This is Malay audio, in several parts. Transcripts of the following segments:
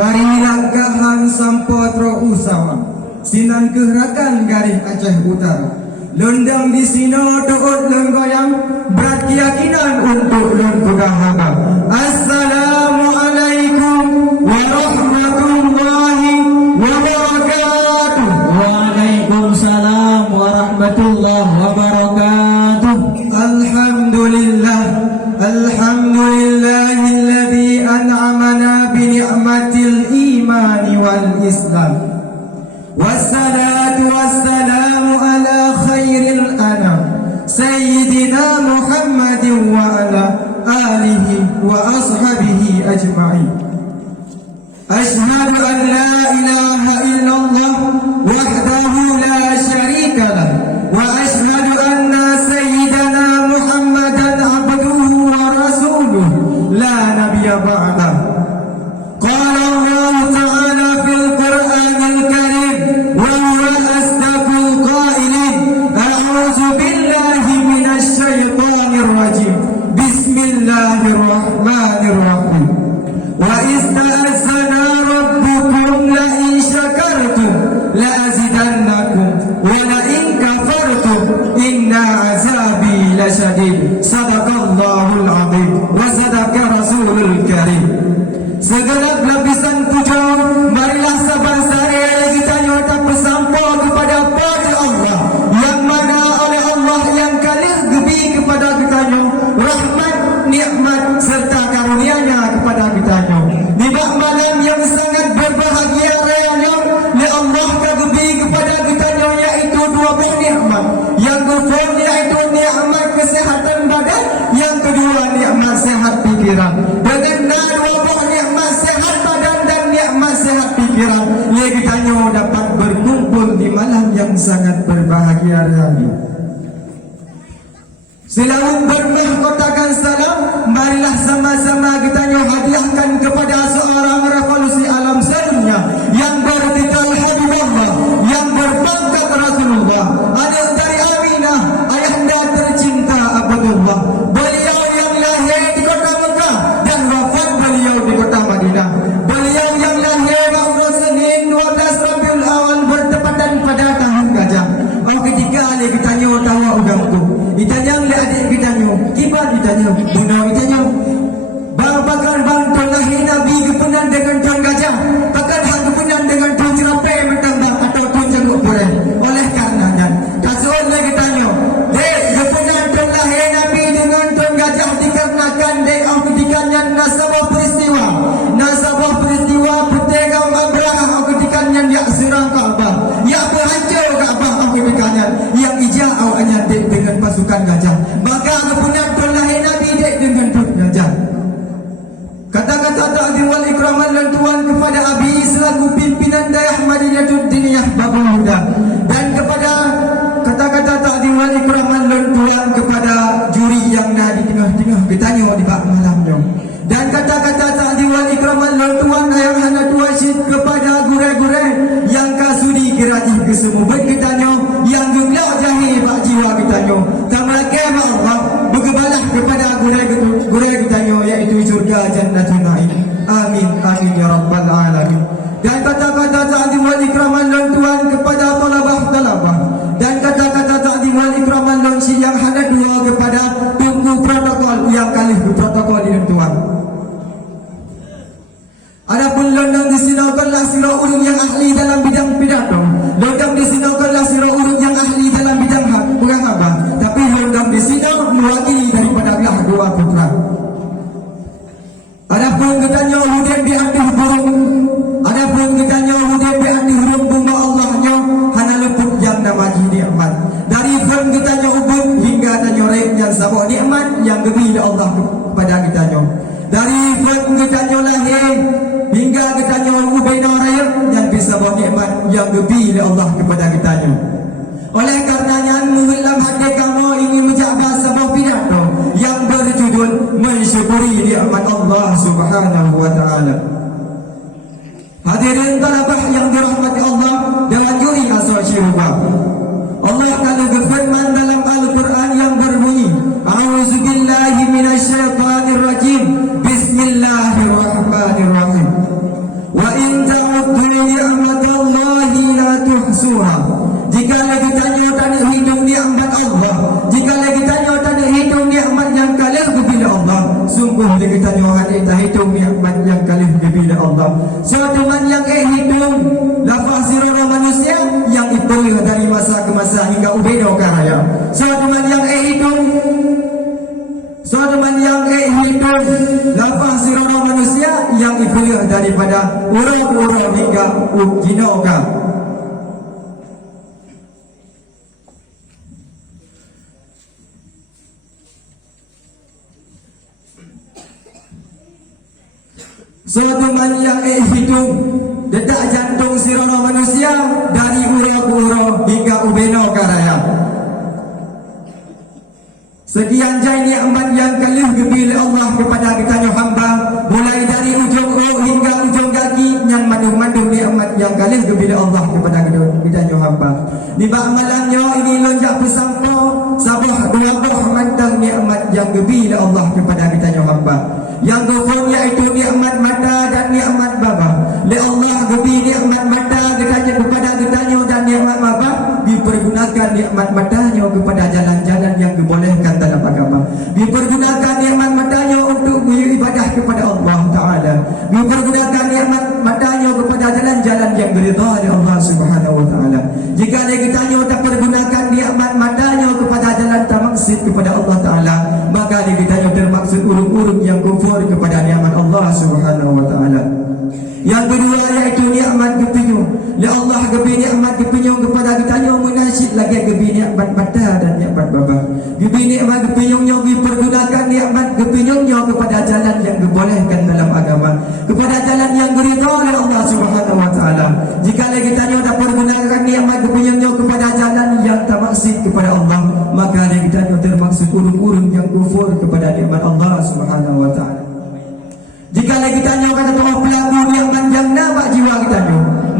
dari langkahan Sampotro Usawa, Sinan Kehrakan Garih Aceh Utara. Lendang di sino doot lenggoyang, berat keyakinan untuk lengkudahaba. Assalamualaikum warahmatullahi wabarakatuh. Waalaikumsalam warahmatullahi wabarakatuh. Alhamdulillah, alhamdulillahilladzi an'amana bi ni'matil imani wal islam. Wassalatu wassalamu ala khairil anam Sayyidina Muhammadin wa ala alihi wa ashabihi ajma'in. Ashhadu an la ilaha illallah wahdahu la syarika lah, wa ashhadu anna sayyidana Muhammadan abduhu wa rasuluhu la nabiyya ba'dah. Qala Allah ta'ala fil Qur'anil Karim wa huwa asdaqul qailin. A'udzu billahi minasy syaithanir rajim. Bismillahirrahmanirrahim. Wa ista'zana rabbukum la in syakartum la azidannakum wa la in kafartum inna azabi lasyadid. Sadaqallahul azim wa sadaqa rasulul karim. Segenap lapisan tujuh, marilah sabar-sabar kita nyata bersampa kepada pada Allah, yang mana oleh Allah yang kalir gebi kepada kita rahmat, nikmat serta karunia-Nya kepada kita. Di malam yang sangat berbahagia rayanya, oleh Allah gebi kepada kita yaitu dua buah nikmat. Yang kedua yaitu nikmat kesehatan badan, yang kedua nikmat sehat pikiran. Dengan dua buah nikmat sehat badan dan nikmat sehat pikiran, kita dapat berkumpul di malam yang sangat berbahagia ini. Selalu bermahkotakan salam, marilah sama-sama kita hadiahkan kepada seorang revolusi alam sedunia yang bertitel Habibullah, yang berpangkat Rasulullah, anak dari Aminah, ayahanda tercinta Abdullah. Beliau yang lahir di kota Mekah dan wafat beliau di kota Madinah. Beliau yang lahir pada Senin 12 Rabiul Awal bertepatan pada tahun gajah. Ketika kita tahu udang tu, ditanya oleh adik kita kibat ditanya, bunda ditanya, bakal bantu lahir Nabi kepenan dengan tuan gajah, bakal hak kepenan dengan tuan cerapai bertambah atau tuan janggut purel. Oleh karenanya, kasuan lagi tanya, dek kepenan tuan lahir Nabi dengan tuan gajah dikarenakan dek ketikanya nasabah peristiwa petegang Abraham ketikanya dia serang Kaabah, dia berhancur Kaabah ketikanya yang ijau hanya dek dengan pasukan gajah. Maka kepenan tuan lahir Nabi dek dengan tuan gajah. Kata-kata ta'zim wal ikraman dan tuan kepada Abi selaku pimpinan Dayah Madinatul Diniyah Babul Huda, dan kepada kata-kata ta'zim wal ikraman dan tuan kepada juri yang ada di tengah-tengah bertanya di bak malamnya, dan kata-kata ta'zim wal ikraman dan tuan yang hana tuan syid kepada gure-gure yang kasudi gerajih kesemua berkitanya yang gelak jahil bak jiwa kitanya tamalakam Allah bergebalah kepada gure kitanya yaitu surga jannatul na'im. Amin amin ya rabbal alamin. Dan kata-kata ta'zim wal ikraman dan tuan kepada talabah dan kata-kata ta'zim wal ikraman dan yang hana dua kepada tunggu protokol yang kali protokol dengan tuan. Adapun londang disinakanlah sirah urung yang ahli dalam bidang pidato, londang disinakanlah sirah urung yang ahli dalam bidang muhasabah, tapi londang disinau mewakili daripada belah dua putra. Adapun katanya hudin diambil burung, adapun katanya hudin diambil hurung bunga Allahnya hana luput yang nama nikmat. Dari firm katanya ubud hingga tanya raib yang sabuk nikmat yang gebi Allah kepada kitanya. Dari firm katanya lahir hingga katanya ubina raib yang bisa bawa nikmat yang gebi Allah kepada kitanya. Oleh karenanya mengelam hati kamu ingin menjaga sebuah pidato yang berjudul mensyukuri nikmat Allah Subhanahu wa taala. Hadirin talabah yang dirahmati Allah dan juri asal syurga. Allah Ta'ala berfirman dalam Al-Quran yang berbunyi, A'udzubillahi minasyaitonirrajim. Bismillahirrahmanirrahim. Wa Suatu man yang hidup lafaz sirona manusia yang itu dari masa ke masa hingga ubeda karaya. Suatu man yang hidup lafaz sirona manusia yang itu daripada urang-urang hingga ujinoka. Suatu man yang hidup detak jantung sirona manusia dari ura-ura hingga ubeno karaya. Sekian jai nikmat yang kalih diberi Allah kepada kita hamba, mulai dari ujung hingga ujung kaki yang mandu-mandu nikmat yang kalih diberi Allah kepada kita hamba. Di malamnya ini lonjak pesampo sabah dua mantang nikmat yang diberi Allah kepada kita hamba. Yang gufur yaitu nikmat mata dan nikmat baba. Le Allah beri nikmat mata kepada kita dan nikmat baba dipergunakan nikmat matanya kepada jalan-jalan yang dibolehkan dalam agama. Dipergunakan nikmat matanya untuk beribadah kepada Allah Taala. Dipergunakan nikmat matanya kepada jalan-jalan yang beridha oleh Allah Subhanahu Wa Taala. Jika kita tak pergunakan nikmat matanya kepada jalan maksud kepada Allah Taala, maka kita termaksud urung-urung yang kufur kepada nikmat Allah Subhanahu Wa Taala. Yang kedua yaitu nikmat kepenyu. Ya Allah geberi nikmat kepenyu kepada kita munasib lagi geberi nikmat mata dan nikmat baba. Geberi nikmat kepenyunya dipergunakan nikmat kepenyunya kepada jalan yang dibolehkan dalam agama, kepada jalan yang diridha oleh Allah Subhanahu Wa Taala. Jika kita tak pergunakan nikmat kepenyunya kepada jalan yang tak maksud kepada Allah, maka kita termaksud urung-urung yang kufur kepada nikmat Allah Subhanahu Wa Taala. Jika kita kata toh pelaku nikmat yang nampak jiwa kita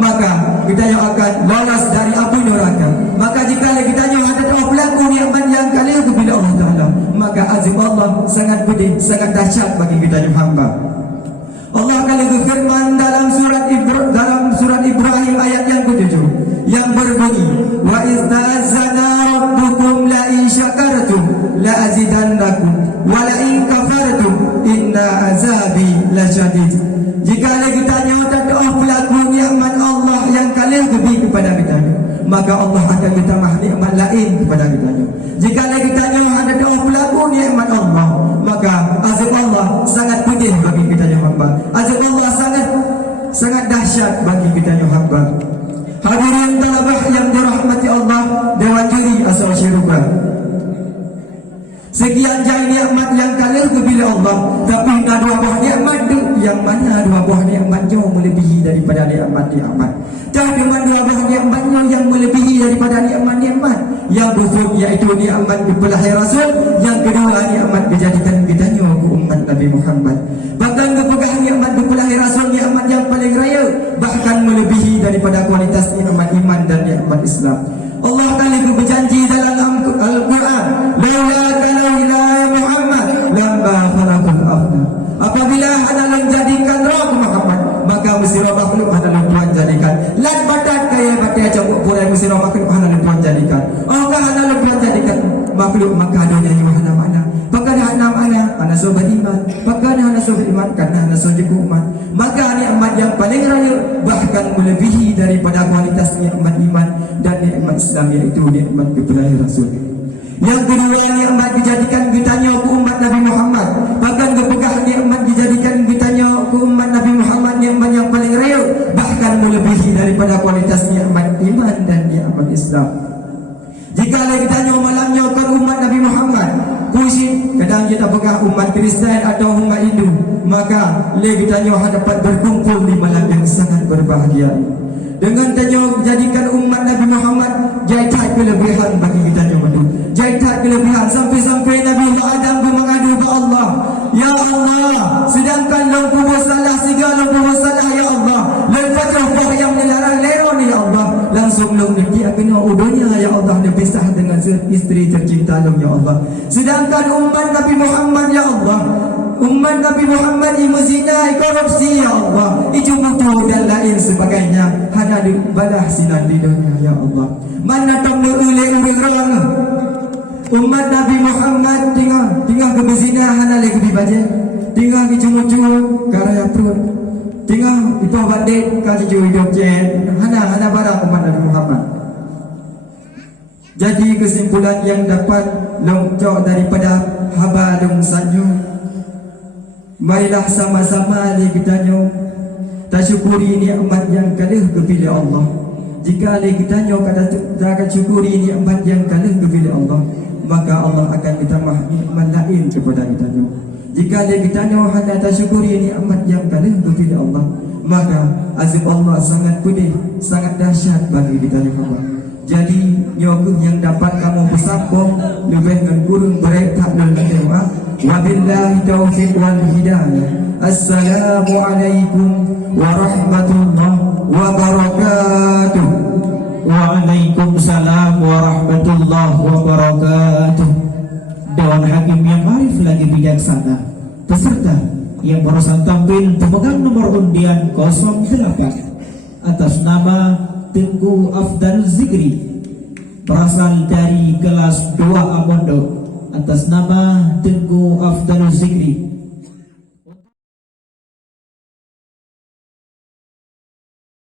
maka kita akan lolos dari api neraka. Maka jika kita ada toh pelaku nikmat yang kali itu bila Allah Taala, maka azim Allah sangat pedih, sangat dahsyat bagi kita hamba. Allah kali berfirman dalam surat Ibrahim ayat yang ke-7 yang berbunyi wa iz ta'azzana rabbukum la in syakartum la azidannakum wa la in kafartum inna azabi lasyadid. Jika kita nyata doa pelaku nikmat Allah yang kalian beri kepada kita, maka Allah akan bertambah nikmat lain kepada kita. Jika kita nyata doa pelaku nikmat Allah, maka azab Allah sangat pedih bagi kita hamba. Azab Allah sangat dahsyat bagi kita hamba. Hadirin talabah yang dirahmati Allah dewan juri asal syurga. Sekian jai nikmat yang kalian diberi Allah, tapi ada dua buah nikmat yang mana dua buah nikmat jauh melebihi daripada nikmat-nikmat. Dan dengan dua buah nikmatnya yang melebihi daripada nikmat-nikmat yang berfirman yaitu nikmat kepelahir Rasul, yang kedua nikmat kejadikan kita ke umat Nabi Muhammad. Bahkan kepegang nikmat kepelahir Rasul, nikmat yang paling raya, bahkan melebihi daripada kualitas nikmat iman dan nikmat Islam. Allah kali berjanji dalam Al-Quran, laula kana wilayah Muhammad lamba khalaqul arda. Apabila anda menjadikan roh Muhammad, maka mesti roh makhluk anda Tuhan jadikan. Lan badat kaya batai cakap pula mesti roh makhluk anda Tuhan jadikan. Oh kan anda Tuhan jadikan makhluk, maka adanya mana mana. Bahkan anak mana anda sobat iman, bahkan anda sobat iman karena anda sobat umat. Maka nikmat yang paling raya bahkan melebihi daripada kualitas nikmat iman dan nikmat Islam, yaitu nikmat kepelahir Rasul. Yang kedua nikmat dijadikan kitanya ke umat Nabi Muhammad. Bahkan kepegah nikmat dijadikan kitanya ke umat Nabi Muhammad, nikmat yang paling raya bahkan melebihi daripada kualitas nikmat iman dan nikmat Islam. Jika kitanya malamnya ke umat Nabi Muhammad, puisi kadang kita pegang umat Kristian atau umat Hindu, maka kitanya dapat berkumpul di malam yang sangat berbahagia. Dengan tanya jadikan umat Nabi Muhammad jaitan kelebihan bagi kita yang madu. Jaitan kelebihan sampai-sampai Nabi Adam mengadu kepada Allah, ya Allah, sedangkan lampu bersalah segala bersalah ya Allah, lepas yang melarang leron ya Allah, langsung dia kena udunya ya Allah, dia pisah dengan isteri tercinta ya Allah. Sedangkan umat Nabi Muhammad ya Allah, umat Nabi Muhammad ini zina, korupsi ya Allah, itu butuh dan lain sebagainya, hanya dibalah sinan di dunia ya Allah. Mana tamu oleh orang umat Nabi Muhammad tinggal ke berzina, hanya lagi dibaca, tinggal ke cuma-cuma karaya perut, Tengah itu bandit kaki cuy hidup jen hana barang umat Nabi Muhammad. Jadi kesimpulan yang dapat longcok daripada haba long sanyu, marilah sama-sama kita tak syukuri nikmat yang kalah kepada Allah. Jika kita kata syukuri nikmat yang kalah kepada Allah, maka Allah akan bertambah nikmat lain kepada kita. Jika kita hanya tak syukuri nikmat yang kalah kepada Allah, maka azab Allah sangat pedih, sangat dahsyat bagi kita semua. Jadi nyogu yang dapat kamu bersambung lebih dengan kurung beretak dan berdoa. Wabillahi taufiq wal hidayah. Assalamualaikum warahmatullahi wabarakatuh. Waalaikumsalam warahmatullahi wabarakatuh. Dewan Hakim yang arif lagi bijaksana, peserta yang barusan tampil pemegang nomor undian 08 atas nama Tengku Afdal Zikri, berasal dari kelas 2 Amondo, atas nama Tengku Afdal Zikri